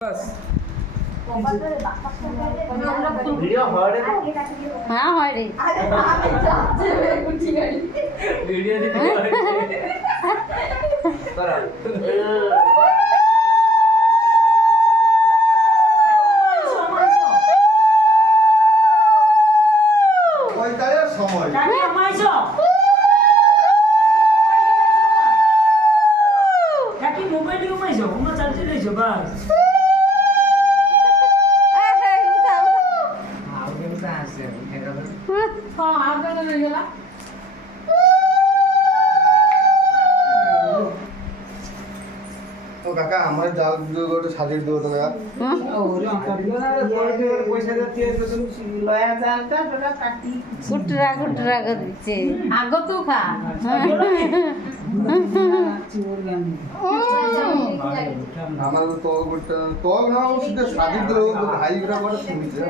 बस video hot है हाँ हॉट है वीडियो दिखा সময় মোবাইল ঘুমাইছো ঘুমা চালতে রইছো বাস তো কাকা আমার জাল ভিডিও করে সাজিয়ে দেবো তো কাকা কুটরা কুটরা করে দিচ্ছে আগ তো খা আমার তো তল না সেটা সাজিয়ে দেবো হাই করে করে শুনছে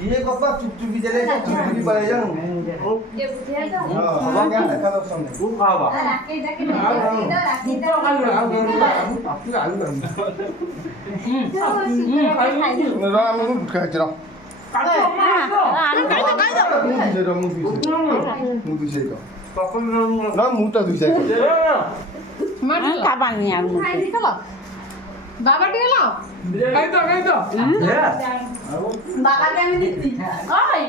ये कपा चुपचुपी चले चुपचुपी पड़े जाओ हां क्या देखा तो सामने वो खावा राम को खाच रहा না মুটা দুই সাইড খাবার নিয়ে আমি বাবাটি এলো খাই তো বাবাকে আমি দিচ্ছি ওই